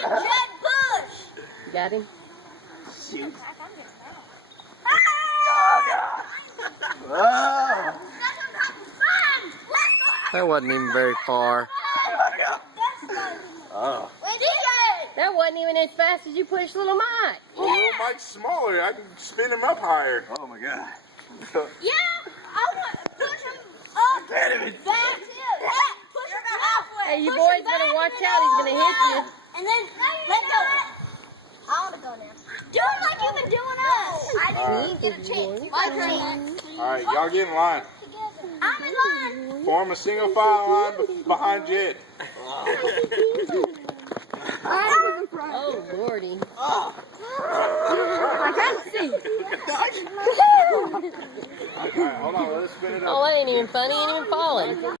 Jed Bush. Got him? Shoot. That wasn't even very far. Oh. That wasn't even as fast as you pushed little Mike. Well, little Mike's smaller. I can spin him up higher. Oh my God. Yeah, I want to push him up. Back to you. Push him halfway. Hey, you boys better watch out. He's going to hit you. And then let go. I want to go now. Do it like you've been doing us. I didn't even get a chance. My turn. All right, y'all get in line. I'm in line. Form a single file line behind Jed. Oh, Lordy. I can't see. All right, hold on. Let's spin it up. Oh, that ain't even funny. He ain't even falling.